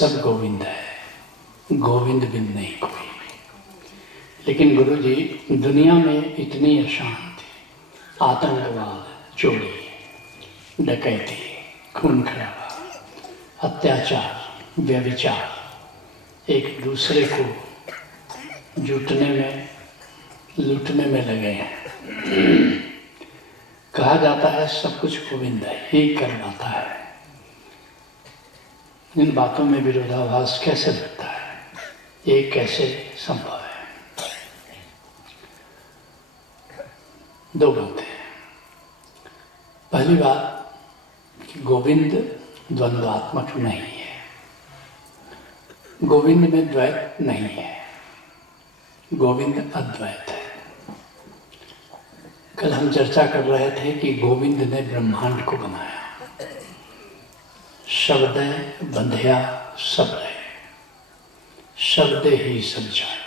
सब गोविंद है, गोविंद बिन नहीं कोई। लेकिन गुरु जी, दुनिया में इतनी अशांति, आतंकवाद, चोरी, डकैती, खून खराबा, अत्याचार, व्यभिचार, एक दूसरे को जुटने में, लूटने में लगे हैं। कहा जाता है सब कुछ गोविंद ही करवाता है। इन बातों में विरोधाभास कैसे लगता है? ये कैसे संभव है? दो बातें। पहली बात कि गोविंद द्वंद्वात्मक नहीं है, गोविंद में द्वैत नहीं है, गोविंद अद्वैत है। कल हम चर्चा कर रहे थे कि गोविंद ने ब्रह्मांड को बनाया। शब्द बंध्या शब्द है, शब्द ही सब जाए,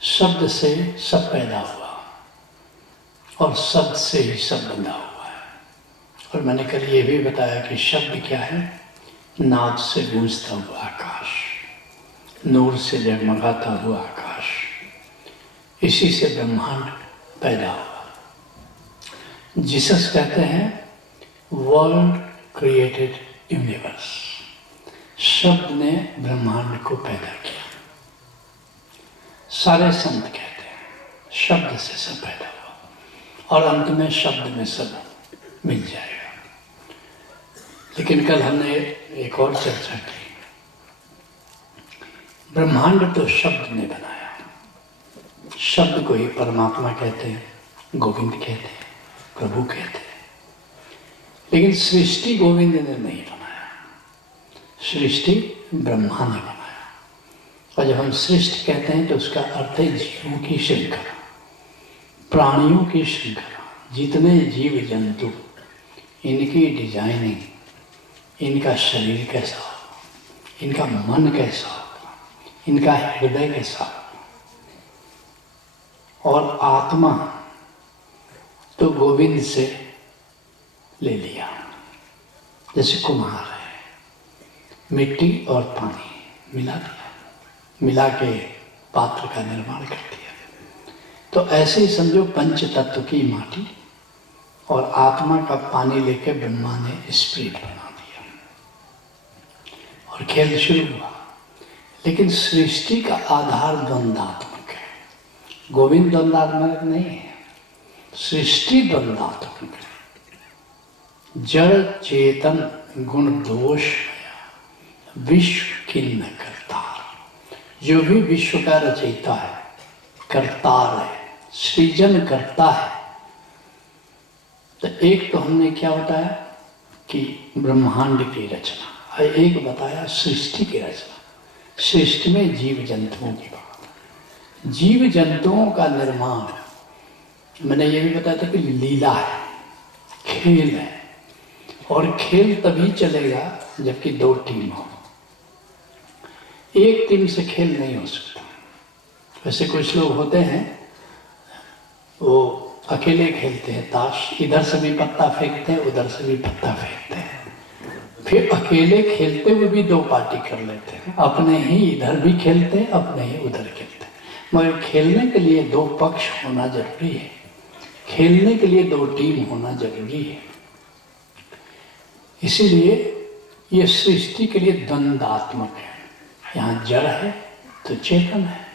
शब्द से सब पैदा हुआ और शब्द से ही सब बंधा हुआ है। और मैंने कल ये भी बताया कि शब्द क्या है? नाद से गूंजता हुआ आकाश, नूर से जगमगाता हुआ आकाश, इसी से ब्रह्मांड पैदा हुआ। जीसस कहते हैं वर्ल्ड क्रिएटेड यूनिवर्स, शब्द ने ब्रह्मांड को पैदा किया। सारे संत कहते हैं शब्द से सब पैदा हुआ और अंत में शब्द में सब मिल जाएगा। लेकिन कल हमने एक और चर्चा की, ब्रह्मांड तो शब्द ने बनाया, शब्द को ही परमात्मा कहते हैं, गोविंद कहते हैं, प्रभु कहते हैं। लेकिन सृष्टि गोविंद ने नहीं बनाया, सृष्टि ब्रह्मा ने बनाया। और जब हम सृष्टि कहते हैं तो उसका अर्थ है जीवों की श्रृंखला, प्राणियों की श्रृंखला। जितने जीव जंतु, इनकी डिजाइनिंग, इनका शरीर कैसा हो, इनका मन कैसा हो, इनका हृदय कैसा हो, और आत्मा तो गोविंद से ले लिया। जैसे कुम्हार है, मिट्टी और पानी मिला दिया, मिला के पात्र का निर्माण कर दिया। तो ऐसे ही समझो पंच तत्व की माटी और आत्मा का पानी लेके ब्रह्मा ने स्प्रिट बना दिया और खेल शुरू हुआ। लेकिन सृष्टि का आधार द्वंद्वात्मक है, गोविंद द्वंद्वात्मक नहीं है, सृष्टि द्वंद्वात्मक है। जड़ चेतन गुण दोष विश्व खिन्न करतार, जो भी विश्व का रचयिता है, करतार है, सृजन करता है। तो एक तो हमने क्या बताया कि ब्रह्मांड की रचना, एक बताया सृष्टि की रचना। सृष्टि में जीव जंतुओं की बात, जीव जंतुओं का निर्माण। मैंने ये भी बताया था कि लीला है, खेल है, और खेल तभी चलेगा जबकि दो टीम हो। एक टीम से खेल नहीं हो सकता। वैसे कुछ लोग होते हैं वो अकेले खेलते हैं ताश, इधर से भी पत्ता फेंकते हैं, उधर से भी पत्ता फेंकते हैं, फिर अकेले खेलते हुए भी दो पार्टी कर लेते हैं, अपने ही इधर भी खेलते हैं, अपने ही उधर खेलते हैं। मगर खेलने के लिए दो पक्ष होना जरूरी है, खेलने के लिए दो टीम होना जरूरी है। इसीलिए ये सृष्टि के लिए द्वंद्वात्मक है। यहाँ जड़ है तो चेतन है,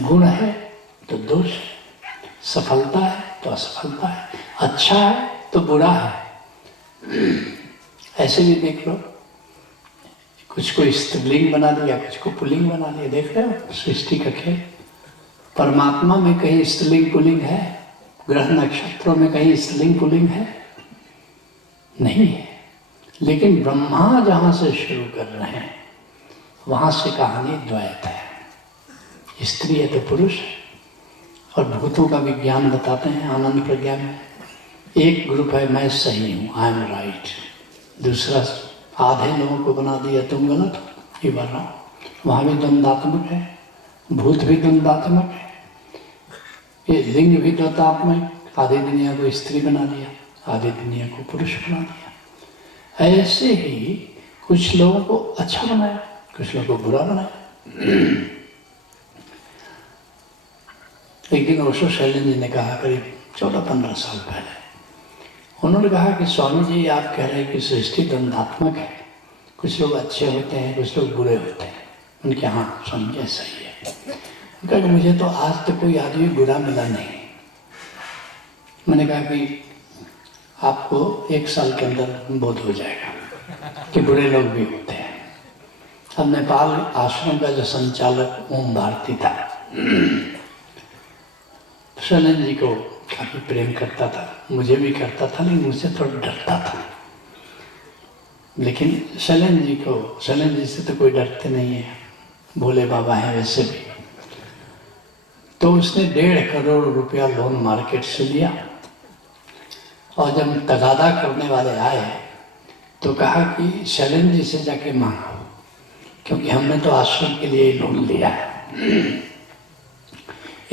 गुण है तो दोष है, सफलता है तो असफलता है, अच्छा है तो बुरा है। ऐसे भी देख लो, कुछ को स्त्रीलिंग बना दिया, कुछ को पुल्लिंग बना दिया। देख रहे हो सृष्टि का खेल। परमात्मा में कहीं स्त्रीलिंग पुल्लिंग है? ग्रह नक्षत्रों में कहीं स्त्रीलिंग पुल्लिंग है? नहीं है। लेकिन ब्रह्मा जहाँ से शुरू कर रहे हैं वहाँ से कहानी द्वैत है, स्त्री है तो पुरुष है। और भूतों का विज्ञान बताते हैं आनंद प्रज्ञा में। एक ग्रुप है मैं सही हूँ, आई एम राइट, दूसरा आधे लोगों को बना दिया तुम गलत हो, ये बन रहा। वहाँ भी द्वंद्वात्मक है, भूत भी द्वंद्वात्मक है, ये लिंग भी द्वंद्वात्मक। आधी दुनिया को स्त्री बना दिया, आधी दुनिया को पुरुष बना दिया। ऐसे ही कुछ लोगों को अच्छा बनाया, कुछ लोगों को बुरा बनाया। एक दिन ओशो शैलेंद्र जी ने कहा, करीब 14-15 साल पहले, उन्होंने कहा कि स्वामी जी आप कह रहे हैं कि सृष्टि द्वंदात्मक है, कुछ लोग अच्छे होते हैं, कुछ लोग बुरे होते हैं। उनके हाँ स्वामी जी ऐसा ही है। उनका कि मुझे तो आज तक कोई आदमी बुरा मिला नहीं। मैंने कहा कि आपको 1 साल के अंदर बोध हो जाएगा कि बुरे लोग भी होते हैं। अब नेपाल आश्रम का जो संचालक ओम भारती था, शैलेंद्र जी को काफ़ी प्रेम करता था, मुझे भी करता था, लेकिन मुझसे थोड़ा डरता था। लेकिन शैलेंद्र जी से तो कोई डरते नहीं है, भोले बाबा हैं वैसे भी। तो उसने 1.5 करोड़ रुपया लोन मार्केट से लिया, और जब तगादा करने वाले आए तो कहा कि शैलेंद्र जी से जाके मांगो, क्योंकि हमने तो आश्रम के लिए लोन लिया है।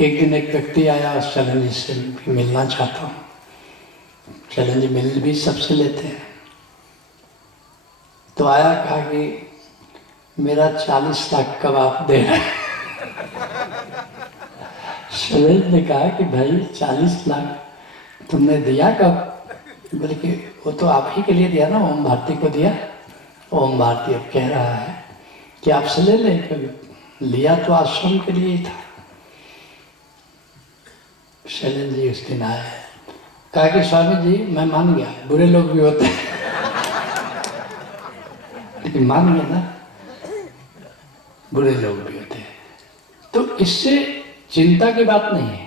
एक दिन एक व्यक्ति आया, शैलेंद्र जी से मिलना चाहता हूँ। शैलेंद्र जी मिल भी सबसे लेते हैं। तो आया, कहा कि मेरा 40 लाख कब आप दे रहे हैं? शैलेंद्र ने कहा कि भाई 40 लाख तुमने दिया कब? बल्कि वो तो आप ही के लिए दिया ना, ओम भारती को दिया। ओम भारती अब कह रहा है कि आपसे ले लें, क्योंकि लिया तो आश्रम के लिए ही था। शैलेंद्र जी उस दिन आए, कहा कि स्वामी जी मैं मान गया, बुरे लोग भी होते हैं। लेकिन मान गया ना, बुरे लोग भी होते हैं। तो इससे चिंता की बात नहीं है,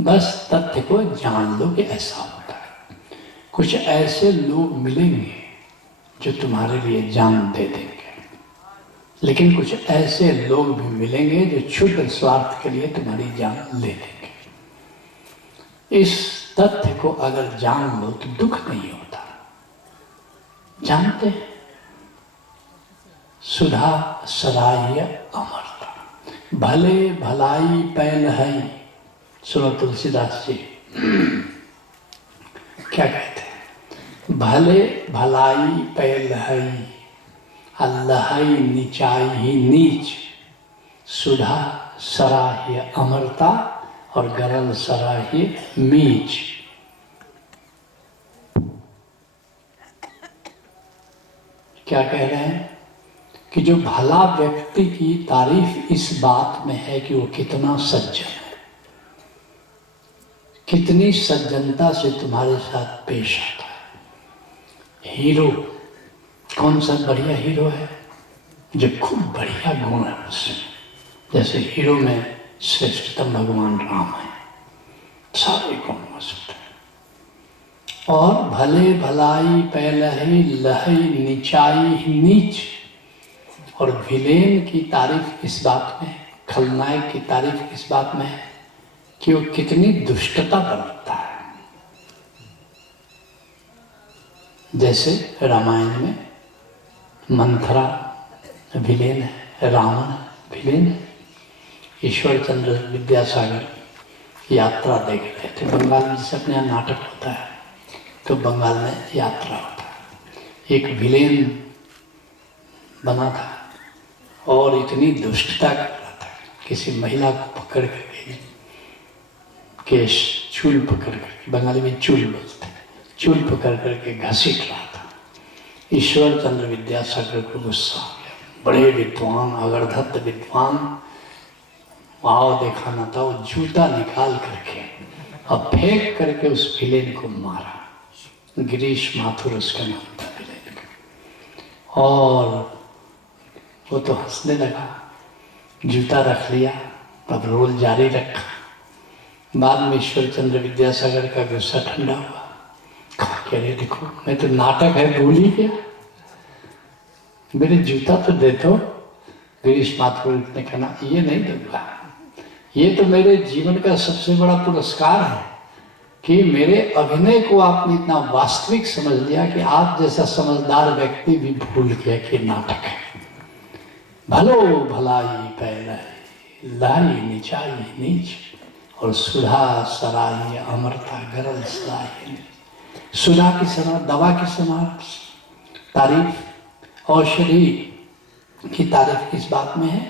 बस तथ्य को जान लो कि ऐसा होता है। कुछ ऐसे लोग मिलेंगे जो तुम्हारे लिए जान दे देंगे, लेकिन कुछ ऐसे लोग भी मिलेंगे जो क्षुद्र स्वार्थ के लिए तुम्हारी जान ले लेंगे। इस तथ्य को अगर जान लो तो दुख नहीं होता। जानते हैं, सुधा सराय अमरता, भले भलाई पैल है। सुनो तुलसीदास जी क्या कहते हैं, भले भलाई पैल है, अल्लाही नीचाई ही नीच, सुधा सराय अमरता और गरल सराय मीच। क्या कह रहे हैं कि जो भला व्यक्ति की तारीफ इस बात में है कि वो कितना सज्जन है, कितनी सज्जनता से तुम्हारे साथ पेश आता है। हीरो, कौन सा बढ़िया हीरो है जो खूब बढ़िया गुण है उसमें। जैसे हीरो में श्रेष्ठतम भगवान राम है, सारे गुण मौजूद है। और भले भलाई पहलही लहई नीचाई नीच, और विलेन की तारीफ इस बात में, खलनायक की तारीफ इस बात में है कि वो कितनी दुष्टता बरतता है। जैसे रामायण में मंथरा विलेन है, रावण विलेन है। ईश्वर चंद्र विद्यासागर यात्रा देख रहे थे बंगाल में, जैसे अपने यहाँ नाटक होता है तो बंगाल में यात्रा होता है। एक विलेन बना था और इतनी दुष्टता कर रहा था, किसी महिला को पकड़ करके केश चूल पकड़ करके, बंगाली में चूल बोलते हैं, चूल पकड़ करके घसीट रहा था। ईश्वर चंद्र विद्यासागर को गुस्सा आ गया। बड़े विद्वान, अगरधत्त विद्वान, भाव दिखाना था, वो जूता निकाल करके और फेंक करके उस विलेन को मारा। गिरीश माथुर उसका नाम था विलेन का। और वो तो हंसने लगा, जूता रख लिया, अब रोल जारी रखा। बाद में ईश्वर चंद्र विद्यासागर का गुस्सा ठंडा हुआ, कह रहे देखो मैं तो नाटक है भूल ही गया, मेरे जूता तो दे दो। गिरीश माथुर ने कहा ये नहीं दूंगा, ये तो मेरे जीवन का सबसे बड़ा पुरस्कार है कि मेरे अभिनय को आपने इतना वास्तविक समझ लिया कि आप जैसा समझदार व्यक्ति भी भूल गया कि नाटक है। भलो भलाई पहले लाई नीचाई नीच, और सुधा सराय अमरता गरल सराय। सुधा की सराय दवा की समान तारीफ औषधि की तारीफ किस बात में है?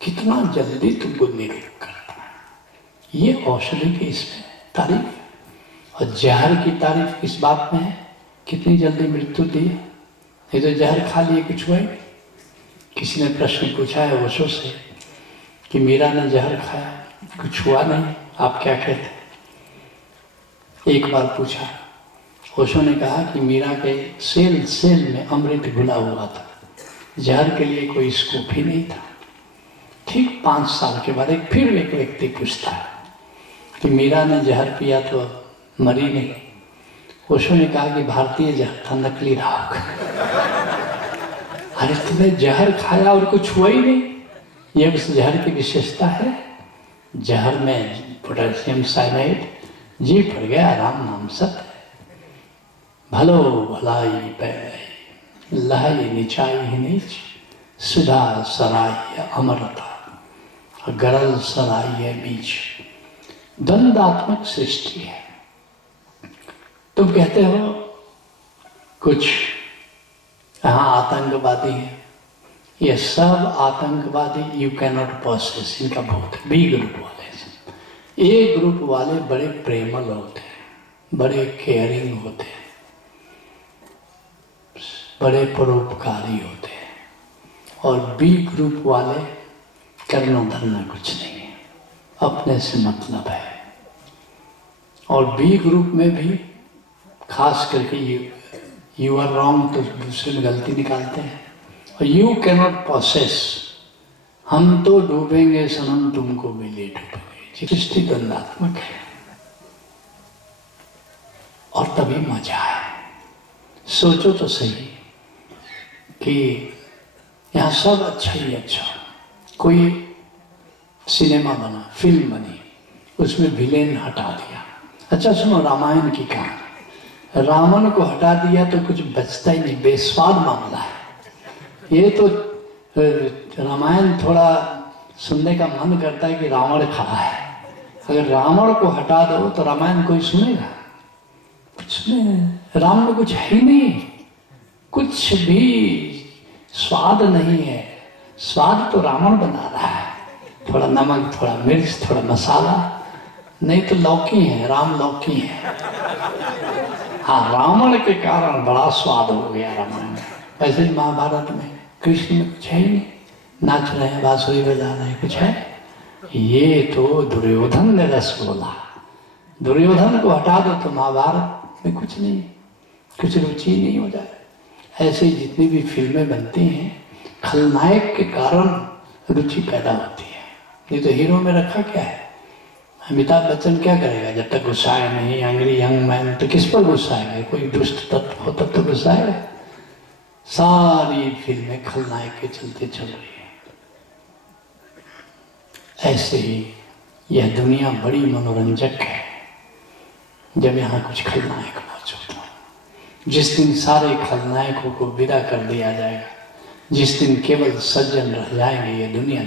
कितना जल्दी तुमको निरोग करता है, ये औषधि की इसमें तारीफ। और जहर की तारीफ किस बात में है? कितनी जल्दी मृत्यु दी। ये तो जहर खा लिए कुछ हुआ। किसी ने प्रश्न पूछा है ओशो से कि मीरा ने जहर खाया, कुछ हुआ नहीं, आप क्या कहते? एक बार पूछा, ओशो ने कहा कि मीरा के सेल सेल में अमृत घुला हुआ था, जहर के लिए कोई स्कोप ही नहीं था। ठीक 5 साल के बाद फिर एक व्यक्ति पूछता है कि मीरा ने जहर पिया तो मरी नहीं। ओशो ने कहा कि भारतीय जहर था, नकली रहा होगा। अरे तुमने जहर खाया और कुछ हुआ ही नहीं, ये उस जहर की विशेषता है। जहर में पोटेशियम साइनाइड, जी पड़ गया राम नाम सत्य, भलो भलाई पै लहाई निचाई ही नीच, सुधा सराय अमरता गरल सराय बीच। द्वंदात्मक सृष्टि है। तुम कहते हो कुछ यहाँ आतंकवादी हैं, ये सब आतंकवादी यू कैनॉट प्रोसेस, इनका बहुत बी ग्रुप वाले। ए ग्रुप वाले बड़े प्रेमल होते हैं, बड़े केयरिंग होते हैं, बड़े परोपकारी होते हैं। और बी ग्रुप वाले करना धरना कुछ नहीं है, अपने से मतलब है। और बी ग्रुप में भी खास करके यू आर रॉन्ग तो दूसरे में गलती निकालते हैं। और यू कैनॉट प्रोसेस, हम तो डूबेंगे सनम तुमको भी ले डूबेंगे। सृष्टि द्वंदात्मक है और तभी मजा है। सोचो तो सही कि यहाँ सब अच्छा ही अच्छा। कोई सिनेमा बना, फिल्म बनी, उसमें विलेन हटा दिया। अच्छा सुनो, रामायण की कहानी, रावण को हटा दिया तो कुछ बचता ही नहीं, बेस्वाद मामला है। ये तो रामायण थोड़ा सुनने का मन करता है कि रावण खड़ा है। अगर रावण को हटा दो तो रामायण कोई सुनेगा? कुछ नहीं, राम में कुछ है ही नहीं, कुछ भी स्वाद नहीं है। स्वाद तो रावण बना रहा है, थोड़ा नमक, थोड़ा मिर्च, थोड़ा मसाला, नहीं तो लौकी है, राम लौकी है। हाँ, रावण के कारण बड़ा स्वाद हो गया रामायण में। वैसे ही महाभारत में कृष्ण में कुछ है ही नहीं, नाच रहे हैं, बांसुरी बजा रहे हैं, कुछ है? ये तो दुर्योधन ने रस बोला। दुर्योधन को हटा दो तो महाभारत में कुछ नहीं, कुछ रुचि नहीं हो जाए। ऐसे जितनी भी फिल्में बनती हैं, खलनायक के कारण रुचि पैदा होती है। ये तो हीरो में रखा क्या है? अमिताभ बच्चन क्या करेगा जब तक गुस्साए नहीं? एंग्री यंग मैन तो किस पर गुस्साएगा? कोई दुष्ट तत्व हो तब तो गुस्साएगा। सारी फिल्में खलनायक के चलते चल रही है। ऐसे ही यह दुनिया बड़ी मनोरंजक है जब यहाँ कुछ खलनायक मौजूद हो। जिस दिन सारे खलनायकों को विदा कर दिया जाएगा, जिस दिन केवल सज्जन रह जाएंगे, ये दुनिया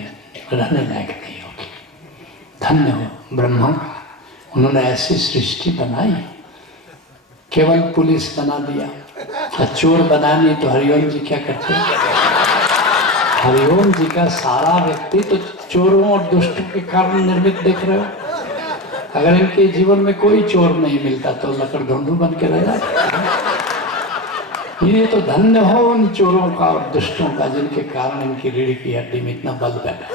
रहने लायक नहीं होगी। धन्य हो ब्रह्मा, उन्होंने ऐसी सृष्टि बनाई। केवल पुलिस बना दिया, चोर बनानी तो हरिओम जी क्या करते? हरिओम जी का सारा व्यक्ति तो चोरों और दुष्टों के कारण निर्मित देख रहे हो। अगर इनके जीवन में कोई चोर नहीं मिलता तो लकड़धुंडू बन के रह जाता। ये तो धन्य हो उन चोरों का और दुष्टों का जिनके कारण इनकी रीढ़ की हड्डी में इतना बल पैदा।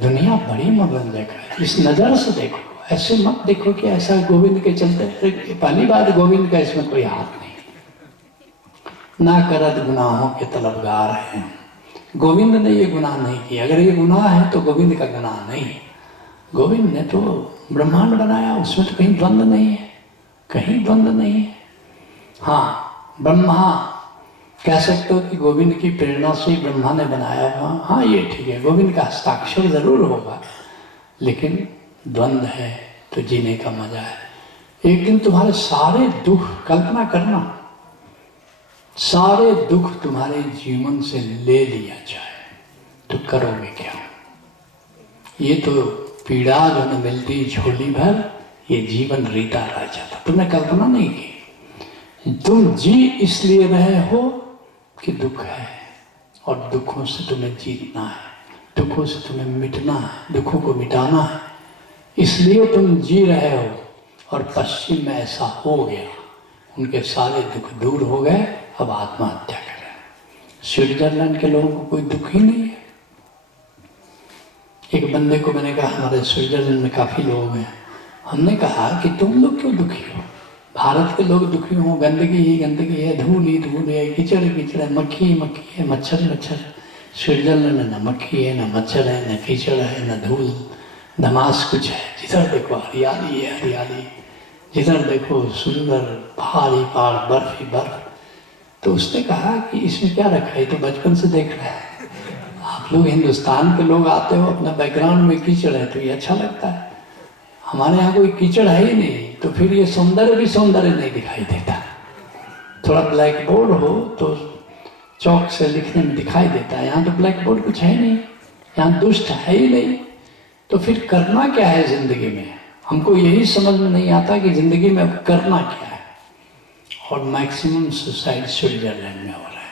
दुनिया बड़ी मनोरंजक है, इस नजर से देखो। ऐसे मत देखो कि ऐसा गोविंद के चलते। पहली बात, गोविंद का इसमें कोई हाथ नहीं, ना करत गुनाहों के तलबगार हैं। गोविंद ने ये गुनाह नहीं किया। अगर ये गुनाह है तो गोविंद का गुनाह नहीं है। गोविंद ने तो ब्रह्मांड बनाया, उसमें तो कहीं द्वंद्व नहीं है, कहीं द्वंद्व नहीं है। हाँ, ब्रह्मा कह सकते हो कि गोविंद की प्रेरणा से ब्रह्मा ने बनाया हुआ, हाँ ये ठीक है, गोविंद का हस्ताक्षर जरूर होगा, लेकिन द्वंद्व है तो जीने का मजा है। एक दिन तुम्हारे सारे दुख, कल्पना करना, सारे दुख तुम्हारे जीवन से ले लिया जाए तो करोगे क्या? ये तो पीड़ा जो न मिलती झोली भर, ये जीवन रीता रह जाता। तुमने कल्पना नहीं की। तुम जी इसलिए रहे हो कि दुख है और दुखों से तुम्हें जीतना है, दुखों से तुम्हें मिटना है, दुखों को मिटाना है, इसलिए तुम जी रहे हो। और पश्चिम में ऐसा हो गया, उनके सारे दुख दूर हो गए, अब आत्महत्या कर रहे हैं। स्विट्जरलैंड के लोगों को कोई दुख ही नहीं है। एक बंदे को मैंने कहा, हमारे स्विट्जरलैंड में काफ़ी लोग हैं, हमने कहा कि तुम लोग क्यों दुखी हो? भारत के लोग दुखी हो, गंदगी ही गंदगी है, धूल ही धूल है, कीचड़ ही कीचड़ है, मक्खी ही मक्खी है, मच्छर ही मच्छर है। स्विट्जरलैंड में न मक्खी है, न मच्छर है, न कीचड़ है, न धूल, धमास कुछ है। जिधर देखो हरियाली है हरियाली, जिधर देखो सुंदर पहाड़ ही पहाड़, बर्फ ही बर्फ। तो उसने कहा कि इसमें क्या रखा है, तो बचपन से देख रहा है। आप लोग हिंदुस्तान के लोग आते हो, अपना बैकग्राउंड में कीचड़ है तो ये अच्छा लगता है, हमारे यहाँ कोई कीचड़ है ही नहीं, तो फिर ये सौंदर्य भी सौंदर्य नहीं दिखाई देता। थोड़ा ब्लैक बोर्ड हो तो चौक से लिखने में दिखाई देता है, यहाँ तो ब्लैक बोर्ड कुछ है नहीं, यहाँ दुष्ट है ही नहीं, तो फिर करना क्या है जिंदगी में? हमको यही समझ में नहीं आता कि जिंदगी में अब करना क्या है। और मैक्सिमम सुसाइड स्विट्जरलैंड में हो रहा है,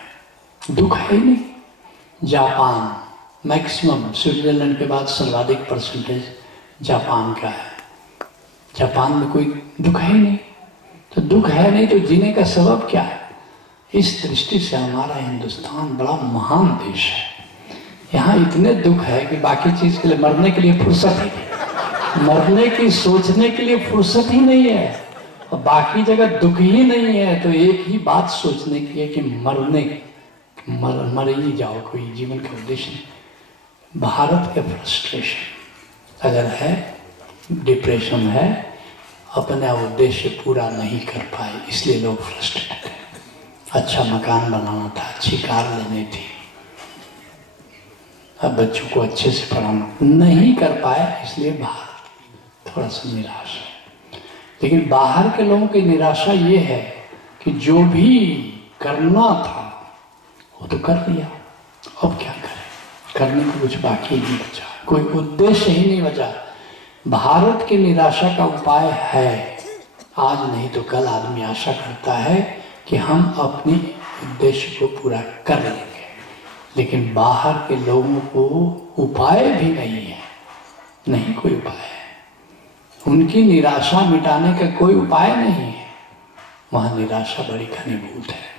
दुख है ही नहीं। जापान मैक्सिमम, स्विट्जरलैंड के बाद सर्वाधिक परसेंटेज जापान का है। जापान में कोई दुख है ही नहीं, तो दुख है नहीं तो जीने का सबब क्या है? इस दृष्टि से हमारा हिंदुस्तान बड़ा महान देश है। यहाँ इतने दुख है कि बाकी चीज के लिए, मरने के लिए फुर्सत ही नहीं, मरने की सोचने के लिए फुर्सत ही नहीं है, और बाकी जगह दुख ही नहीं है, तो एक ही बात सोचने की है कि मर ही जाओ, कोई जीवन का उद्देश्य नहीं। भारत के फ्रस्ट्रेशन अगर है, डिप्रेशन है, अपना उद्देश्य पूरा नहीं कर पाए, इसलिए लोग फ्रस्ट्रेटेड हैं। अच्छा मकान बनाना था, अच्छी कार लेनी थी, अब बच्चों को अच्छे से पढ़ाना नहीं कर पाए, इसलिए बाहर थोड़ा सा निराश है। लेकिन बाहर के लोगों की निराशा ये है कि जो भी करना था वो तो कर लिया, अब क्या करें? करने को कुछ बाकी नहीं बचा, कोई उद्देश्य ही नहीं बचा। भारत की निराशा का उपाय है, आज नहीं तो कल आदमी आशा करता है कि हम अपनी उद्देश्य को पूरा कर लेंगे, लेकिन बाहर के लोगों को उपाय भी नहीं है, नहीं कोई उपाय है। उनकी निराशा मिटाने का कोई उपाय नहीं है, वहाँ निराशा बड़ी घनीभूत है।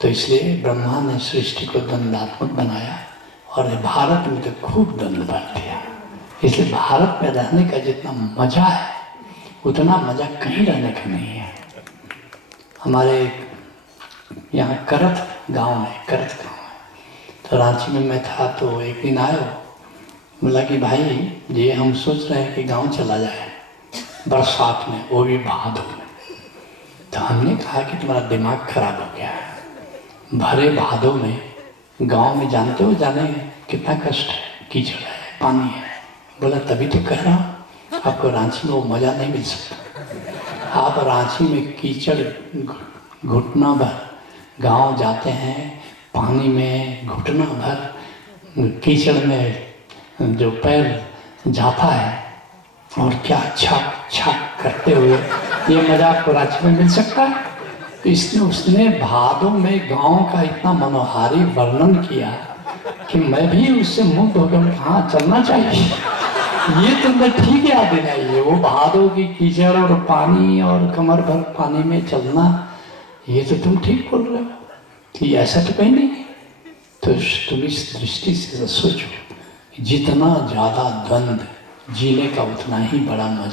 तो इसलिए ब्रह्मा ने सृष्टि को द्वंद्वात्मक बनाया, और भारत में तो खूब द्वंद्व भर दिया। इसलिए भारत में रहने का जितना मजा है, उतना मजा कहीं रहने का नहीं है। हमारे यहाँ करत गांव है, तो रांची में मैं था, तो एक दिन आयो, बोला कि भाई ये हम सोच रहे हैं कि गांव चला जाए बरसात में, वो भी भादों में। तो हमने कहा कि तुम्हारा दिमाग खराब हो गया है, भरे भादों में गांव में जानते हो जाने कितना कष्ट है, कीचड़ है, पानी है। बोला तभी तो कह रहा हूँ, आपको रांची में वो मजा नहीं मिल सकता। आप रांची में कीचड़ घुटना भर, गांव जाते हैं पानी में घुटना भर, कीचड़ में जो पैर जाता है और क्या छाक छाक करते हुए, ये मजा आपको रांची में मिल सकता है? इसने उसने भादों में गांव का इतना मनोहारी वर्णन किया कि मैं भी उससे मुग्ध होकर हाँ चलना चाहिए। ये तुमने ठीक याद दिलाई है, वो भादों की कीचड़ और पानी और कमर भर पानी में चलना, ये तो तुम ठीक बोल रहे हो कि ऐसा तो कहीं नहीं। तो तुम इस दृष्टि से सोचो, जितना ज्यादा द्वंद्व जीने का उतना ही बड़ा मजा